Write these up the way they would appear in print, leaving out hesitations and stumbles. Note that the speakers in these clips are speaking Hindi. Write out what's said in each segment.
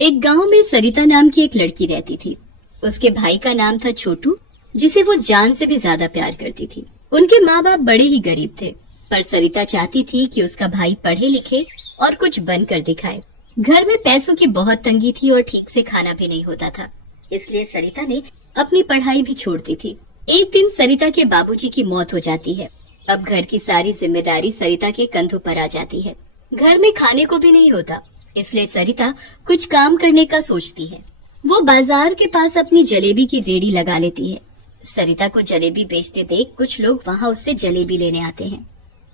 एक गांव में सरिता नाम की एक लड़की रहती थी। उसके भाई का नाम था छोटू, जिसे वो जान से भी ज्यादा प्यार करती थी। उनके माँ बाप बड़े ही गरीब थे, पर सरिता चाहती थी कि उसका भाई पढ़े लिखे और कुछ बनकर दिखाए। घर में पैसों की बहुत तंगी थी और ठीक से खाना भी नहीं होता था, इसलिए सरिता ने अपनी पढ़ाई भी छोड़ दी थी। एक दिन सरिता के बाबूजी की मौत हो जाती है। अब घर की सारी जिम्मेदारी सरिता के कंधों पर आ जाती है। घर में खाने को भी नहीं होता, इसलिए सरिता कुछ काम करने का सोचती है। वो बाजार के पास अपनी जलेबी की रेडी लगा लेती है। सरिता को जलेबी बेचते देख कुछ लोग वहाँ उससे जलेबी लेने आते हैं।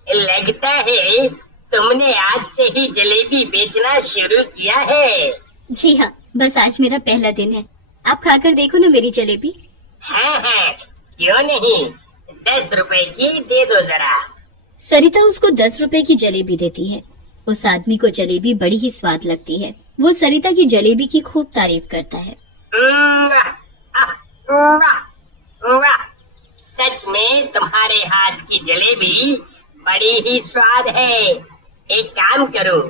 लगता है तुमने आज से ही जलेबी बेचना शुरू किया है। जी हाँ, बस आज मेरा पहला दिन है। आप खाकर देखो ना मेरी जलेबी। हाँ, क्यों नहीं, 10 रुपए की दे दो जरा। सरिता उसको 10 रुपए की जलेबी देती है। उस आदमी को जलेबी बड़ी ही स्वाद लगती है। वो सरिता की जलेबी की खूब तारीफ करता है। वाह, सच में तुम्हारे हाथ की जलेबी बड़ी ही स्वाद है। एक काम करो,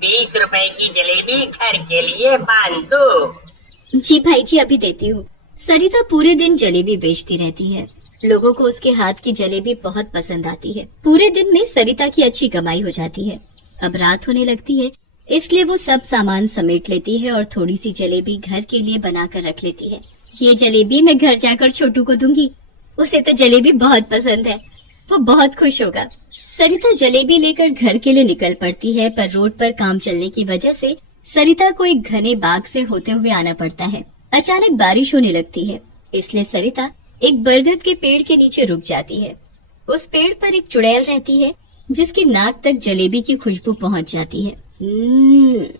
20 रुपए की जलेबी घर के लिए बांध दो। जी भाई जी, अभी देती हूँ। सरिता पूरे दिन जलेबी बेचती रहती है। लोगों को उसके हाथ की जलेबी बहुत पसंद आती है। पूरे दिन में सरिता की अच्छी कमाई हो जाती है। अब रात होने लगती है, इसलिए वो सब सामान समेट लेती है और थोड़ी सी जलेबी घर के लिए बनाकर रख लेती है। ये जलेबी मैं घर जाकर छोटू को दूंगी, उसे तो जलेबी बहुत पसंद है, वो बहुत खुश होगा। सरिता जलेबी लेकर घर के लिए निकल पड़ती है, पर रोड पर काम चलने की वजह से सरिता को एक घने बाग से होते हुए आना पड़ता है। अचानक बारिश होने लगती है, इसलिए सरिता एक बरगद के पेड़ के नीचे रुक जाती है। उस पेड़ पर एक चुड़ैल रहती है, जिसकी नाक तक जलेबी की खुशबू पहुंच जाती है।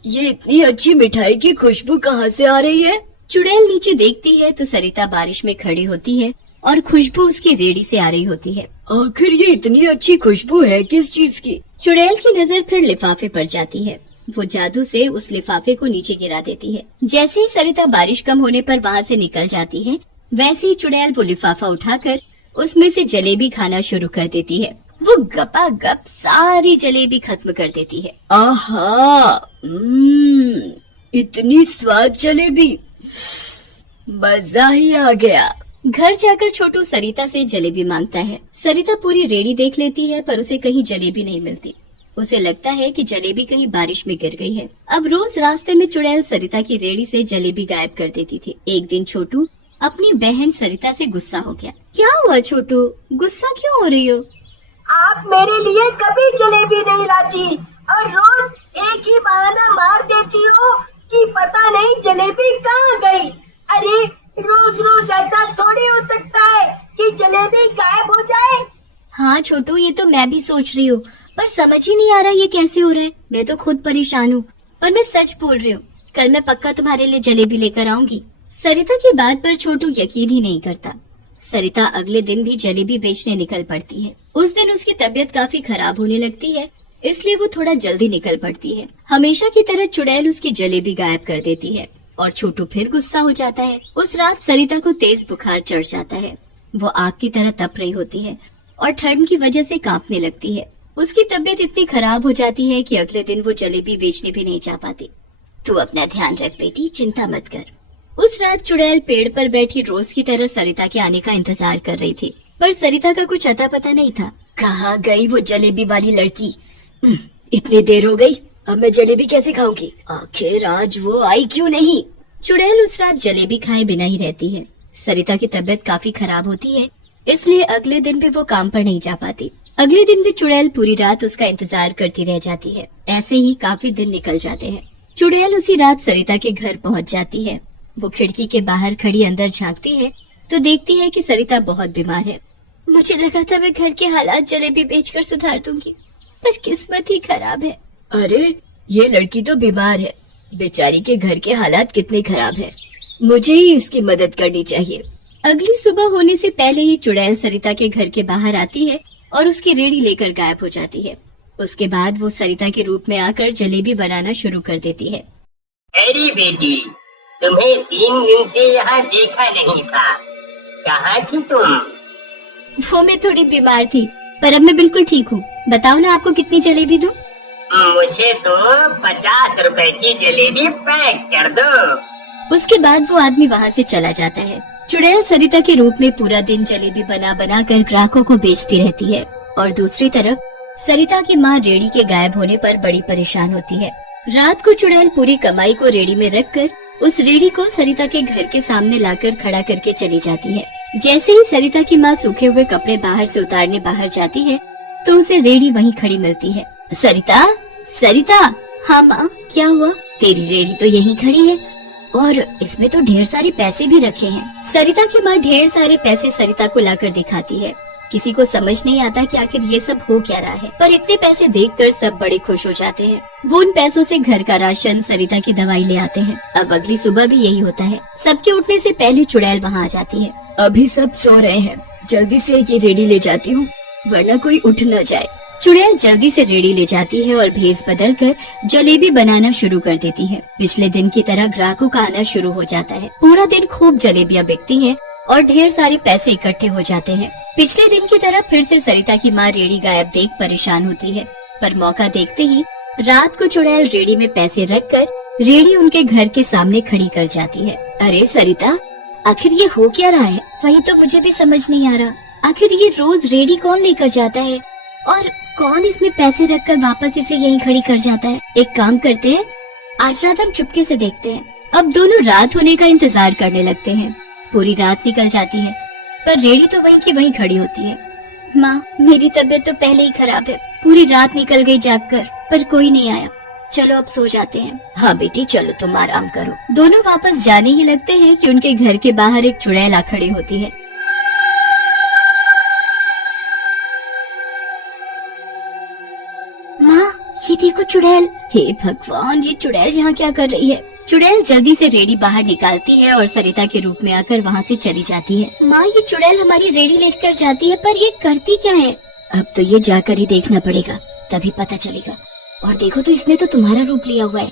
ये इतनी अच्छी मिठाई की खुशबू कहाँ से आ रही है? चुड़ैल नीचे देखती है तो सरिता बारिश में खड़ी होती है और खुशबू उसकी रेड़ी से आ रही होती है। आखिर ये इतनी अच्छी खुशबू है किस चीज की? चुड़ैल की नजर फिर लिफाफे पर जाती है। वो जादू से उस लिफाफे को नीचे गिरा देती है। जैसे ही सरिता बारिश कम होने पर वहाँ से निकल जाती है, वैसे ही चुड़ैल वो लिफाफा उठाकर उसमें से जलेबी खाना शुरू कर देती है। वो गपागप सारी जलेबी खत्म कर देती है। आहा, इतनी स्वाद जलेबी, मजा ही आ गया। घर जाकर छोटू सरिता से जलेबी मांगता है। सरिता पूरी रेड़ी देख लेती है, पर उसे कहीं जलेबी नहीं मिलती। उसे लगता है कि जलेबी कहीं बारिश में गिर गई है। अब रोज रास्ते में चुड़ैल सरिता की रेड़ी से जलेबी गायब कर देती थी। एक दिन छोटू अपनी बहन सरिता से गुस्सा हो गया। क्या हुआ छोटू, गुस्सा क्यों हो रही हो? आप मेरे लिए कभी जलेबी नहीं लाती और रोज एक ही बहाना मार देती हो कि पता नहीं जलेबी कहाँ गई। अरे रोज रोज ऐसा थोड़ी हो सकता है कि जलेबी गायब हो जाए। हाँ छोटू, ये तो मैं भी सोच रही हूँ, पर समझ ही नहीं आ रहा ये कैसे हो रहा है। मैं तो खुद परेशान हूँ, पर मैं सच बोल रही हूँ। कल मैं पक्का तुम्हारे लिए जलेबी लेकर आऊंगी। सरिता की बात पर छोटू यकीन ही नहीं करता। सरिता अगले दिन भी जलेबी बेचने निकल पड़ती है। उस दिन उसकी तबीयत काफी खराब होने लगती है, इसलिए वो थोड़ा जल्दी निकल पड़ती है। हमेशा की तरह चुड़ैल उसकी जलेबी गायब कर देती है और छोटू फिर गुस्सा हो जाता है। उस रात सरिता को तेज बुखार चढ़ जाता है। वो आग की तरह तप रही होती है और ठंड की वजह से कांपने लगती है। उसकी तबीयत इतनी खराब हो जाती है कि अगले दिन वो जलेबी बेचने भी नहीं जा पाती। तू अपना ध्यान रख बेटी, चिंता मत कर। उस रात चुड़ैल पेड़ पर बैठी रोज की तरह सरिता के आने का इंतजार कर रही थी, पर सरिता का कुछ अता पता नहीं था। कहाँ गई वो जलेबी वाली लड़की? इतनी देर हो गई, अब मैं जलेबी कैसे खाऊंगी? आखिर आज वो आई क्यों नहीं? चुड़ैल उस रात जलेबी खाए बिना ही रहती है। सरिता की तबीयत काफी खराब होती है, इसलिए अगले दिन भी वो काम पर नहीं जा पाती। अगले दिन भी चुड़ैल पूरी रात उसका इंतजार करती रह जाती है। ऐसे ही काफी दिन निकल जाते हैं। चुड़ैल उसी रात सरिता के घर पहुंच जाती है। वो खिड़की के बाहर खड़ी अंदर झांकती है तो देखती है कि सरिता बहुत बीमार है। मुझे लगा था मैं घर के हालात जलेबी बेचकर सुधार दूंगी, पर किस्मत ही खराब है। अरे ये लड़की तो बीमार है, बेचारी के घर के हालात कितने खराब है। मुझे ही इसकी मदद करनी चाहिए। अगली सुबह होने से पहले ही चुड़ैल सरिता के घर के बाहर आती है और उसकी रेड़ी लेकर गायब हो जाती है। उसके बाद वो सरिता के रूप में आकर जलेबी बनाना शुरू कर देती है। अरे बेटी, तुम्हें 3 दिन से यहाँ देखा नहीं था, कहाँ थी तुम? वो मैं थोड़ी बीमार थी, पर अब मैं बिल्कुल ठीक हूँ। बताओ ना आपको कितनी जलेबी दूँ? मुझे तो 50 रुपए की जलेबी पैक कर दो। उसके बाद वो आदमी वहाँ से चला जाता है। चुड़ैल सरिता के रूप में पूरा दिन जलेबी बना बना कर ग्राहकों को बेचती रहती है और दूसरी तरफ सरिता की माँ रेडी के गायब होने पर बड़ी परेशान होती है। रात को चुड़ैल पूरी कमाई को रेडी में रखकर उस रेडी को सरिता के घर के सामने लाकर खड़ा करके चली जाती है। जैसे ही सरिता की माँ सूखे हुए कपड़े बाहर से उतारने बाहर जाती है तो उसे रेडी वहीं खड़ी मिलती है। सरिता, सरिता। हाँ माँ, क्या हुआ? तेरी रेडी तो यहीं खड़ी है और इसमें तो ढेर सारे पैसे भी रखे हैं। सरिता की माँ ढेर सारे पैसे सरिता को लाकर दिखाती है। किसी को समझ नहीं आता कि आखिर ये सब हो क्या रहा है, पर इतने पैसे देखकर सब बड़े खुश हो जाते हैं। वो उन पैसों से घर का राशन, सरिता की दवाई ले आते हैं। अब अगली सुबह भी यही होता है। सबके उठने से पहले चुड़ैल वहाँ आ जाती है। अभी सब सो रहे हैं, जल्दी से ये रेडी ले जाती हूँ वरना कोई उठ न जाए। चुड़ैल जल्दी से रेडी ले जाती है और भेस बदलकर जलेबी बनाना शुरू कर देती है। पिछले दिन की तरह ग्राहकों का आना शुरू हो जाता है। पूरा दिन खूब जलेबियाँ बिकती हैं और ढेर सारे पैसे इकट्ठे हो जाते हैं। पिछले दिन की तरह फिर से सरिता की माँ रेडी गायब देख परेशान होती है, पर मौका देखते ही रात को चुड़ैल रेडी में पैसे रखकर रेडी उनके घर के सामने खड़ी कर जाती है। अरे सरिता, आखिर ये हो क्या रहा है? वही तो मुझे भी समझ नहीं आ रहा। आखिर ये रोज रेडी कौन लेकर जाता है और कौन इसमें पैसे रखकर वापस इसे यहीं खड़ी कर जाता है? एक काम करते हैं, आज रात हम चुपके से देखते हैं। अब दोनों रात होने का इंतजार करने लगते हैं। पूरी रात निकल जाती है पर रेडी तो वहीं की वहीं खड़ी होती है। माँ, मेरी तबीयत तो पहले ही खराब है। पूरी रात निकल गई जागकर, पर कोई नहीं आया। चलो अब सो जाते हैं। हाँ बेटी, चलो तुम आराम करो। दोनों वापस जाने ही लगते हैं कि उनके घर के बाहर एक चुड़ैल आ खड़ी होती है। माँ, ये देखो चुड़ैल। हे भगवान, ये चुड़ैल यहाँ क्या कर रही है? चुड़ैल जल्दी से रेडी बाहर निकालती है और सरिता के रूप में आकर वहाँ से चली जाती है। माँ, ये चुड़ैल हमारी रेडी लेकर जाती है, पर ये करती क्या है? अब तो ये जाकर ही देखना पड़ेगा, तभी पता चलेगा। और देखो तो इसने तो तुम्हारा रूप लिया हुआ है।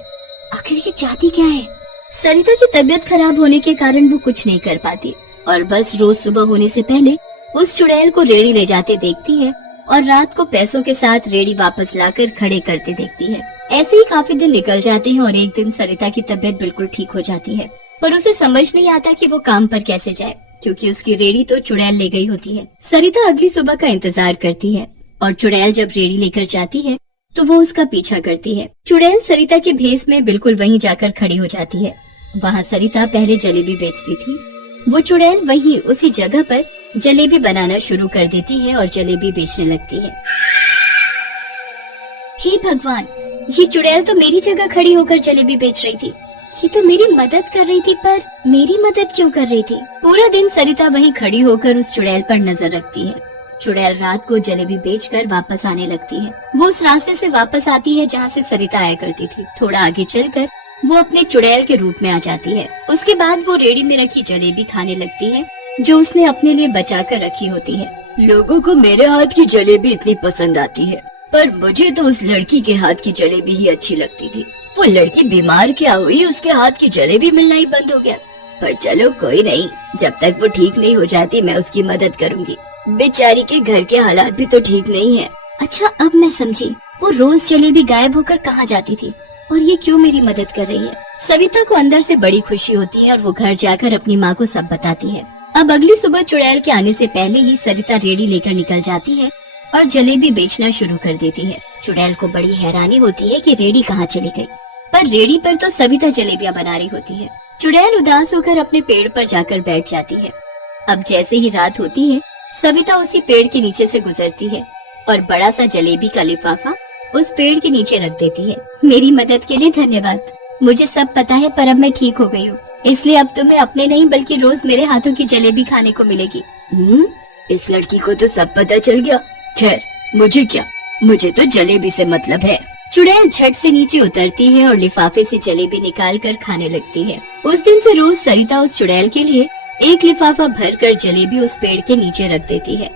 आखिर ये चाहती क्या है? सरिता की तबीयत खराब होने के कारण वो कुछ नहीं कर पाती और बस रोज सुबह होने से पहले उस चुड़ैल को रेडी ले जाते देखती है और रात को पैसों के साथ रेडी वापस लाकर खड़े करते देखती है। ऐसे ही काफी दिन निकल जाते हैं और एक दिन सरिता की तबीयत बिल्कुल ठीक हो जाती है, पर उसे समझ नहीं आता कि वो काम पर कैसे जाए, क्योंकि उसकी रेडी तो चुड़ैल ले गई होती है। सरिता अगली सुबह का इंतजार करती है और चुड़ैल जब रेडी लेकर जाती है तो वो उसका पीछा करती है। चुड़ैल सरिता के भेस में बिल्कुल वहीं जाकर खड़ी हो जाती है। वहाँ सरिता पहले जलेबी बेचती थी। वो चुड़ैल वहीं उसी जगह पर जलेबी बनाना शुरू कर देती है और जलेबी बेचने लगती है। हे भगवान, ये चुड़ैल तो मेरी जगह खड़ी होकर जलेबी बेच रही थी। ये तो मेरी मदद कर रही थी, पर मेरी मदद क्यों कर रही थी? पूरा दिन सरिता वहीं खड़ी होकर उस चुड़ैल पर नजर रखती है। चुड़ैल रात को जलेबी बेचकर वापस आने लगती है। वो उस रास्ते से वापस आती है जहाँ से सरिता आया करती थी। थोड़ा आगे चलकर वो अपने चुड़ैल के रूप में आ जाती है। उसके बाद वो रेडी में रखी जलेबी खाने लगती है जो उसने अपने लिए बचा कर रखी होती है। लोगों को मेरे हाथ की जलेबी इतनी पसंद आती है, पर मुझे तो उस लड़की के हाथ की जलेबी ही अच्छी लगती थी। वो लड़की बीमार क्या हुई, उसके हाथ की जलेबी मिलना ही बंद हो गया। पर चलो कोई नहीं, जब तक वो ठीक नहीं हो जाती मैं उसकी मदद करूंगी। बेचारी के घर के हालात भी तो ठीक नहीं है। अच्छा, अब मैं समझी। वो रोज जलेबी गायब होकर कहाँ जाती थी और ये क्यों मेरी मदद कर रही है? सविता को अंदर से बड़ी खुशी होती है और वो घर जाकर अपनी माँ को सब बताती है। अब अगली सुबह चुड़ैल के आने से पहले ही सरिता रेडी लेकर निकल जाती है और जलेबी बेचना शुरू कर देती है। चुड़ैल को बड़ी हैरानी होती है कि रेडी कहाँ चली गई, पर रेडी पर तो सविता जलेबियाँ बना रही होती है। चुड़ैल उदास होकर अपने पेड़ पर जाकर बैठ जाती है। अब जैसे ही रात होती है, सविता उसी पेड़ के नीचे से गुजरती है और बड़ा सा जलेबी का लिफाफा उस पेड़ के नीचे रख देती है। मेरी मदद के लिए धन्यवाद। मुझे सब पता है, पर अब मैं ठीक हो गई हूँ, इसलिए अब तुम्हें अपने नहीं बल्कि रोज मेरे हाथों की जलेबी खाने को मिलेगी। इस लड़की को तो सब पता चल गया। खैर, मुझे क्या, मुझे तो जलेबी से मतलब है। चुड़ैल झट से नीचे उतरती है और लिफाफे से जलेबी निकाल कर खाने लगती है। उस दिन से रोज सरिता उस चुड़ैल के लिए एक लिफाफा भरकर जलेबी उस पेड़ के नीचे रख देती है।